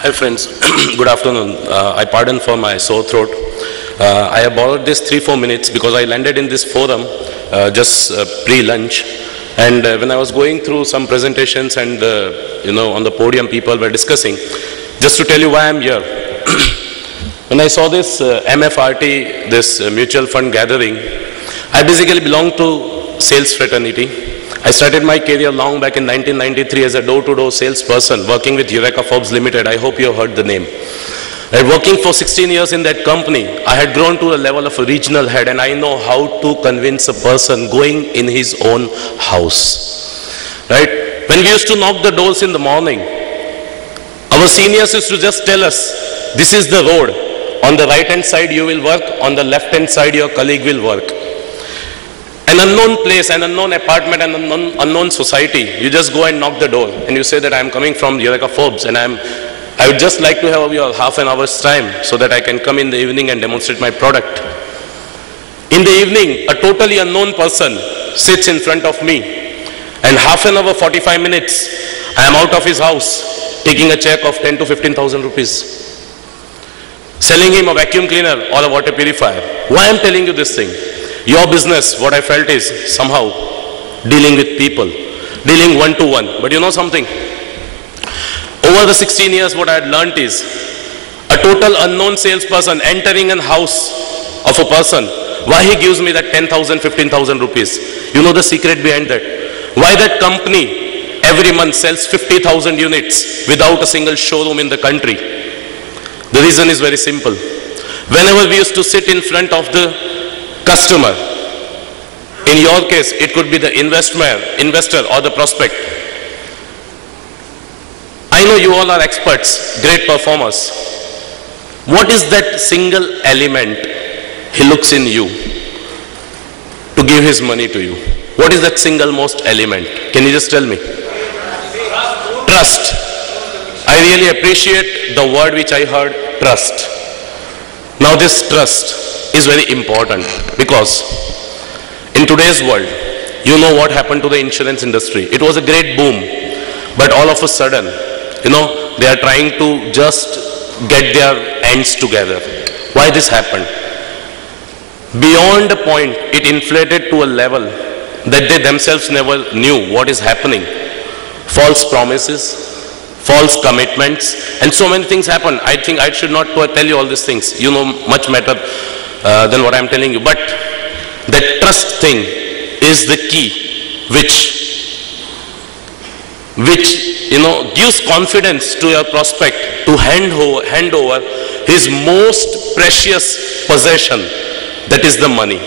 Hi friends, good afternoon. I pardon for my sore throat. I have borrowed this 3-4 minutes because I landed in this forum just pre-lunch, and when I was going through some presentations and on the podium people were discussing, just to tell you why I'm here. When I saw this MFRT, this mutual fund gathering, I basically belong to sales fraternity. I started my career long back in 1993 as a door-to-door salesperson working with Eureka Forbes Limited. I hope you have heard the name. Working for 16 years in that company, I had grown to a level of a regional head, and I know how to convince a person going in his own house. Right? When we used to knock the doors in the morning, our seniors used to just tell us, this is the road. On the right-hand side you will work, on the left-hand side your colleague will work. An unknown place, an unknown apartment, an unknown society, you just go and knock the door and you say that I am coming from Eureka Forbes and I would just like to have your half an hour's time so that I can come in the evening and demonstrate my product. In the evening, a totally unknown person sits in front of me, and half an hour, 45 minutes, I am out of his house taking a check of 10 to 15,000 rupees, selling him a vacuum cleaner or a water purifier. Why I am telling you this thing? Your business, what I felt is somehow dealing with people, dealing one-to-one. But you know something? Over the 16 years, what I had learned is a total unknown salesperson entering a house of a person. Why he gives me that 10,000, 15,000 rupees? You know the secret behind that? Why that company every month sells 50,000 units without a single showroom in the country? The reason is very simple. Whenever we used to sit in front of the customer, in your case, it could be the investor or the prospect. I know you all are experts, great performers. What is that single element he looks in you to give his money to you? What is that single most element? Can you just tell me? Trust. I really appreciate the word which I heard, trust. Now this trust is very important because in today's world, you know what happened to the insurance industry. It was a great boom, but all of a sudden, they are trying to just get their ends together. Why this happened? Beyond a point, it inflated to a level that they themselves never knew what is happening. False promises, false commitments, and so many things happen. I think I should not tell you all these things. You know much better than what I'm telling you. But that trust thing is the key which gives confidence to your prospect to hand over his most precious possession, that is the money.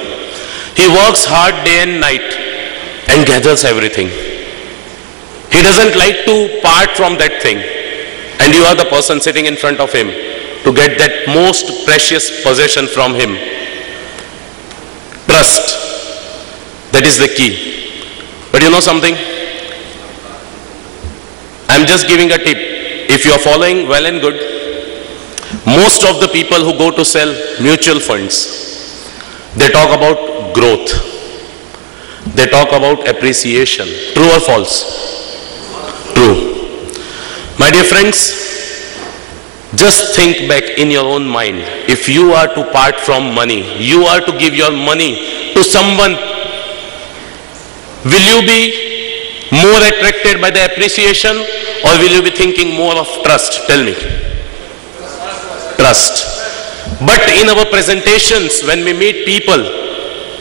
He works hard day and night and gathers everything. He doesn't like to part from that thing, and you are the person sitting in front of him to get that most precious possession from him. Trust. That is the key. But you know something? I'm just giving a tip. If you are following, well and good. Most of the people who go to sell mutual funds, they talk about growth. They talk about appreciation. True or false? True. My dear friends, just think back in your own mind. If you are to part from money, you are to give your money to someone, will you be more attracted by the appreciation, or will you be thinking more of trust? Tell me. Trust. But in our presentations, when we meet people,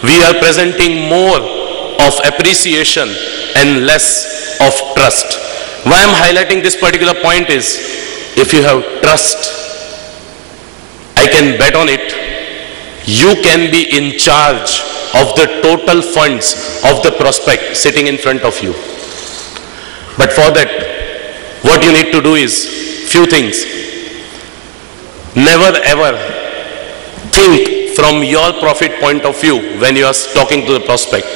we are presenting more of appreciation and less of trust. Why I'm highlighting this particular point is, if you have trust, I can bet on it, you can be in charge of the total funds of the prospect sitting in front of you. But for that, what you need to do is few things. Never ever think from your profit point of view when you are talking to the prospect.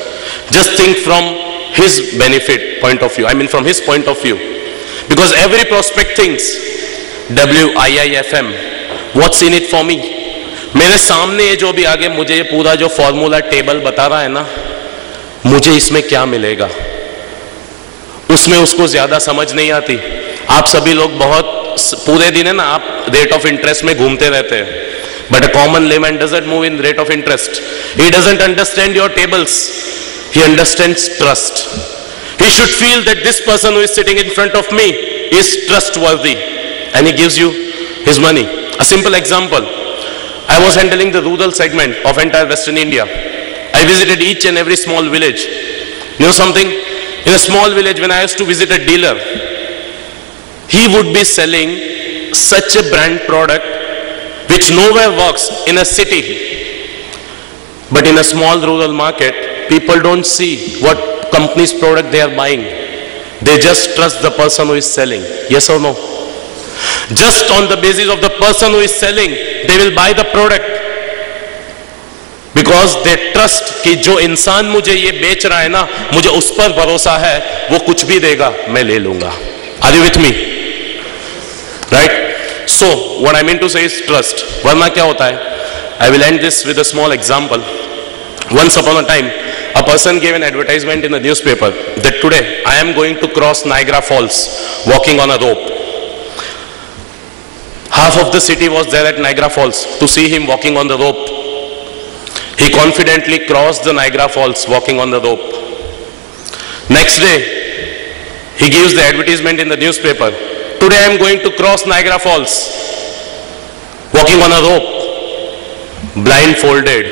Just think from his benefit point of view. I mean from his point of view. Because every prospect thinks, WIIFM, what's in it for me? मेरे सामने ये जो भी आगे मुझे ये पूरा जो फॉर्मूला टेबल बता रहा है ना, मुझे इसमें क्या मिलेगा? उसमें उसको ज्यादा समझ नहीं आती. आप सभी लोग बहुत पूरे दिन है ना आप रेट ऑफ इंटरेस्ट में घूमते रहते हैं, but a common layman doesn't move in rate of interest. He doesn't understand your tables, he understands trust. He should feel that this person who is sitting in front of me is trustworthy, and he gives you his money. A simple example, I was handling the rural segment of entire Western India. I visited each and every small village. You know something? In a small village, when I used to visit a dealer, he would be selling such a brand product which nowhere works in a city. But in a small rural market, people don't see what company's product they are buying. They just trust the person who is selling. Yes or no? Just on the basis of the person who is selling, they will buy the product. Because they trust कि जो इंसान मुझे ये बेच रहा है ना, मुझे उस पर भरोसा है, वो कुछ भी देगा, मैं ले लूंगा. Are you with me? Right? So, what I mean to say is trust. वरना क्या होता है? I will end this with a small example. Once upon a time, a person gave an advertisement in the newspaper that today I am going to cross Niagara Falls walking on a rope. Half of the city was there at Niagara Falls to see him walking on the rope. He confidently crossed the Niagara Falls walking on the rope. Next day, he gives the advertisement in the newspaper. Today I am going to cross Niagara Falls walking on a rope, blindfolded.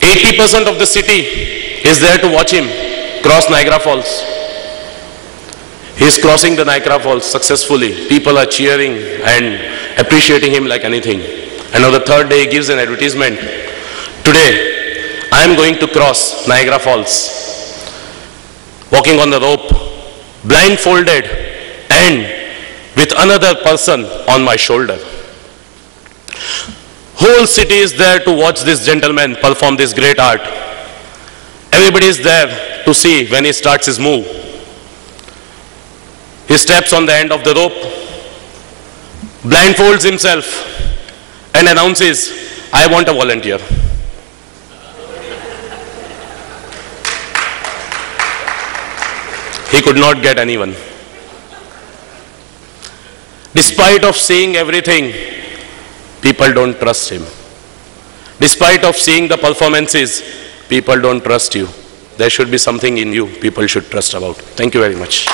80% of the city is there to watch him cross Niagara Falls. He is crossing the Niagara Falls successfully. People are cheering and appreciating him like anything. And on the third day, he gives an advertisement. Today, I am going to cross Niagara Falls, walking on the rope, blindfolded, and with another person on my shoulder. Whole city is there to watch this gentleman perform this great art. Everybody is there to see when he starts his move. He steps on the end of the rope, blindfolds himself, and announces, I want a volunteer. He could not get anyone. Despite of seeing everything, people don't trust him. Despite of seeing the performances, people don't trust you. There should be something in you people should trust about. Thank you very much.